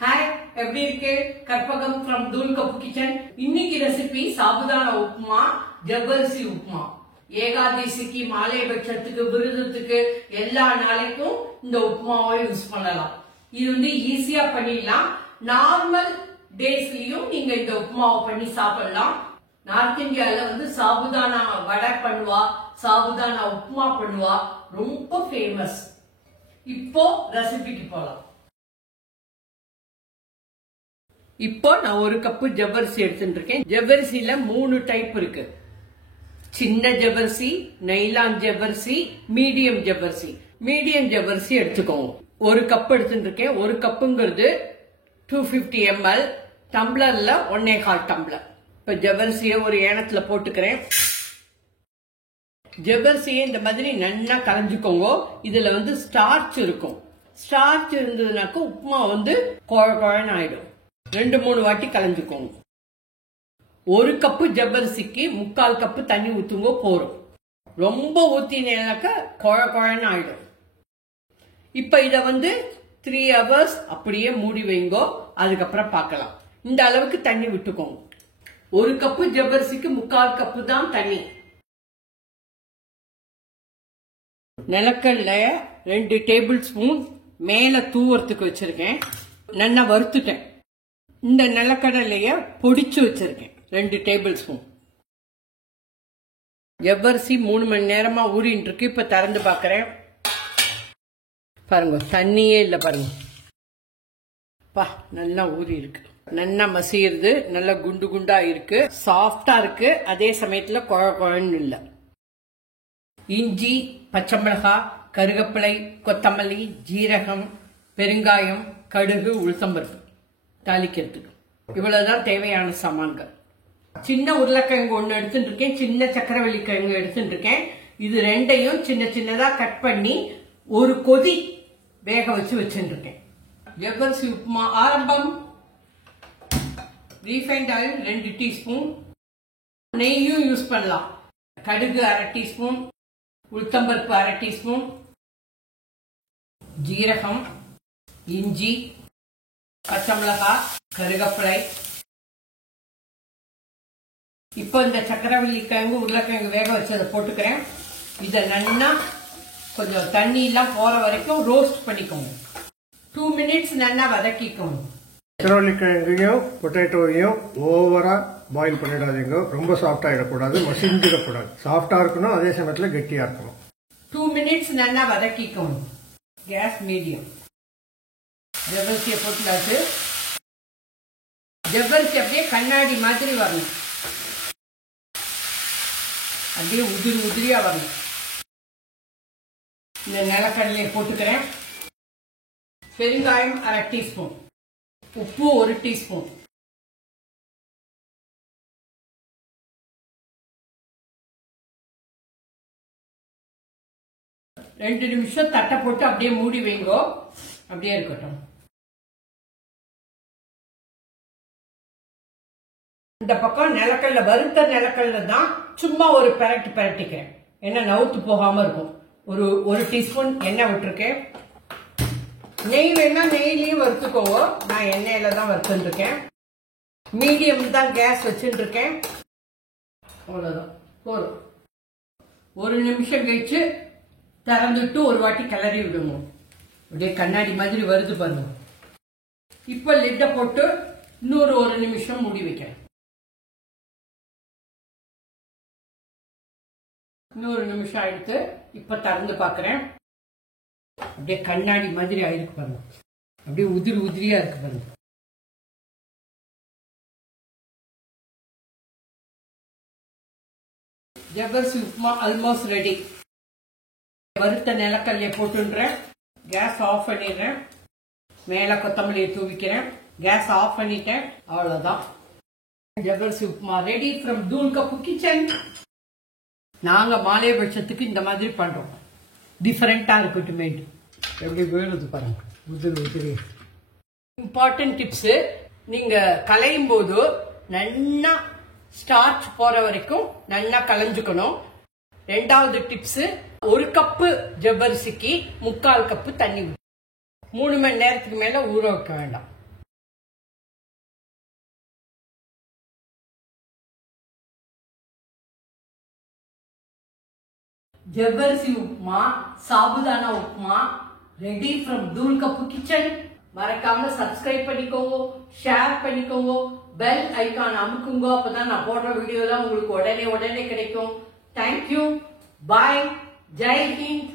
हाय எப்படி இருக்கு கற்பகம் from தூள் கப்பு கிச்சன் இன்னைக்கு ரெசிபி சாபுதானா உப்புமா ஜவ்வரிசி உப்புமா ஏகாதசிக்கு மாலை பட்சத்துக்கு விரதத்துக்கு எல்லா நாளைக்கும் இந்த உப்புமாவை யூஸ் பண்ணலாம் இது வந்து ஈஸியா பண்ணிடலாம் நார்மல் டேஸ்லயும் நீங்க இந்த உப்புமாவை பண்ணி சாப்பிடலாம் நார்த் இந்தியால வந்து சாபுதானா வடை பண்ணுவா சாபுதானா உப்புமா பண்ணுவா ரொம்ப ஃபேமஸ் இப்போ ரெசிபிக்கு போலாம் இப்போ நான் ஒரு கப்பு ஜவ்வரிசி எடுத்துட்டு இருக்கேன் ஜவ்வரிசில 3 டைப் இருக்கு சின்ன ஜவ்வரிசி நைலான் ஜவ்வரிசி மீடியம் ஜவ்வரிசி எடுத்துக்கோங்க ஒரு கப் எடுத்துட்டு இருக்கேன் ஒரு கப்புங்கிறது 250 ml டம்ளர்ல 1.25 டம்ளர் இப்ப ஜவ்வரிசியை ஒரு ஏனத்துல போட்டுக்கிறேன் ஜவ்வரிசியை இந்த மாதிரி நல்லா கலஞ்சுக்கோங்க இதுல வந்து ஸ்டார்ச் இருக்கும் ஸ்டார்ச் இருந்ததுனாக்க உப்புமா வந்து குழன்னு ஆயிடும் 2-3 வாட்டி கலந்துக்கோங்க ஒரு கப்பு ஜவ்வரிசிக்கு 3/4 கப்பு தண்ணி ஊத்துங்க போறோம் ரொம்ப ஊத்தினாக்க குழன்னு ஆயிடும் இப்ப இத வந்து 3 hours அப்படியே மூடி வைங்கோ அதுக்கப்புறம் பார்க்கலாம் இந்த அளவுக்கு தண்ணி விட்டுக்கோங்க ஒரு கப்பு ஜவ்வரிசிக்கு 3/4 கப்பு தான் தண்ணி நிலக்கடலை 2 டேபிள் ஸ்பூன் மேல தூவறதுக்கு வச்சிருக்கேன் நல்லா வறுத்துட்டேன் இந்த நிலக்கடலைய பொடிச்சு வச்சிருக்கேன் 2 டேபிள் ஸ்பூன் ஜவ்வரிசி 3 மணி நேரமா ஊறிட்டு இருக்கு இப்ப திறந்து பாக்குறேன் பாருங்க தண்ணியே இல்ல பாருங்க பா நல்லா ஊறி இருக்கு நல்லா மசியுது நல்லா குண்டு குண்டா இருக்கு சாஃப்டா இருக்கு அதே சமயத்துல குழன்னு இல்ல இஞ்சி பச்சை மிளகாய் கருவேப்பிலை கொத்தமல்லி ஜீரகம் பெருங்காயம் கடுகு உளுத்தம்பருப்பு தாளிக்கிறதுக்கு இவ்வளவுதான் தேவையான சாமான்கள் சின்ன உருளைக்கிழங்கு ஒண்ணு எடுத்துட்டு இருக்கேன் சின்ன சக்கரவள்ளி கிழங்கு எடுத்துட்டு இருக்கேன் இது ரெண்டையும் சின்ன சின்னதா கட் பண்ணி ஒரு கொதி வேக வச்சு வச்சுட்டு இருக்கேன் ஜவ்வரிசி உப்புமா ஆரம்பம் ரீஃபைண்ட் ஆயில் 2 டீஸ்பூன் நெய்யும் யூஸ் பண்ணலாம் கடுகு 1/2 டீஸ்பூன் உளுத்தம்பருப்பு 1/2 டீஸ்பூன் ஜீரகம் இஞ்சி பச்சை மிளகாய் கருவேப்பிலை இப்போ இந்த சக்கரவள்ளி கிழங்கு உருளைக்கிழங்கு வேக வச்சதை போட்டுக்கிறேன் இதை நல்லா கொஞ்சம் தண்ணி எல்லாம் போற வரைக்கும் ரோஸ்ட் பண்ணிக்கோங்க 2 மினிட்ஸ் நல்லா வதக்கிக்கோங்க சக்கரவள்ளி கிழங்கையும் பொட்டேட்டோவையும் ஓவரா பாயில் பண்ணிடாதீங்க ரொம்ப சாஃப்டா ஆயிடக்கூடாது மசிஞ்சிடக்கூடாது சாஃப்டா இருக்கணும் அதே சமயத்துல கெட்டியா இருக்கணும் 2 மினிட்ஸ் நல்லா வதக்கிக்கோங்க கேஸ் மீடியம் ஜவ்வரிசியை போட்டுலாச்சு ஜவ்வரிசி அப்படியே கண்ணாடி மாதிரி வரணும் அப்படியே உதிரியா வரணும் இந்த நிலக்கடலையை போட்டுக்கிறேன் பெருங்காயம் 1/2 டீஸ்பூன் உப்பு 1 டீஸ்பூன் ரெண்டு நிமிஷம் தட்டை போட்டு அப்படியே மூடி வைங்கோ அப்படியே இருக்கட்டும் இந்த பக்கம் நிலக்கல்ல வறுத்த நிலக்கல்ல தான் சும்மா ஒரு பிரட்டிக்கிறேன் எண்ணெய் நவுத்து போகாம இருக்கும் ஒரு டீஸ்பூன் எண்ணெய் விட்டுருக்கேன் நெய் வேணா நெய்லயும் வறுத்துக்கோவோ நான் எண்ணெயில தான் வறுத்துட்டு இருக்கேன் மீடியம் தான் கேஸ் வச்சுட்டு இருக்கேன் அவ்வளவுதான் போதும் 1 நிமிஷம் கழிச்சு திறந்துட்டு ஒரு வாட்டி கிளறி விடுங்க அப்படியே கண்ணாடி மாதிரி வருது பாருங்க இப்ப லிட்ட போட்டு இன்னொரு 1 நிமிஷம் மூடி வைக்கிறேன் இன்னொரு நிமிஷம் ஆயிடுத்து இப்ப திறந்து பாக்குறேன் அப்படியே கண்ணாடி மாதிரி ஆயிருக்கு பாருங்க அப்படியே உதிரியா இருக்கு பாருங்க ஜவ்வரிசி உப்புமா ஆல்மோஸ்ட் ரெடி வறுத்த நிலக்கல்லையை போட்டுன்றேன் கேஸ் ஆஃப் பண்ணிடுறேன் மேல கொத்தமல்லியை தூவிக்கிறேன் கேஸ் ஆஃப் பண்ணிட்டேன் அவ்வளவுதான் ஜவ்வரிசி உப்புமா ரெடி ஃப்ரம் தூள் கப்பு கிச்சன் நாங்க மாலை பட்சத்துக்கு இந்த மாதிரி பண்றோம் டிஃபரெண்டா இருக்கட்டும் எப்படி வேணுது பாருங்க உதிரி இம்பார்ட்டன்ட் டிப்ஸ் நீங்க கலையும் போது நல்லா ஸ்டார்ச் போற வரைக்கும் நல்லா கலைஞ்சுக்கணும் ரெண்டாவது டிப்ஸ் 1 கப்பு ஜவ்வரிசிக்கு 3/4 கப்பு தண்ணி 3 மணி நேரத்துக்கு மேல ஊற வைக்க வேண்டாம் ஜவ்வரிசி உப்புமா, சாபுதானா உப்புமா ரெடி ஃப்ரம் தூள் கப்பு கிச்சன். மறக்காம சப்ஸ்கிரைப் பண்ணிக்கோங்க, ஷேர் பண்ணிக்கோங்க, பெல் ஐகான் அமுக்குங்க. அப்பதான் நான் போடுற வீடியோ எல்லாம் உங்களுக்கு உடனே கிடைக்கும். தேங்க்யூ, பாய், ஜெய் ஹிந்த்.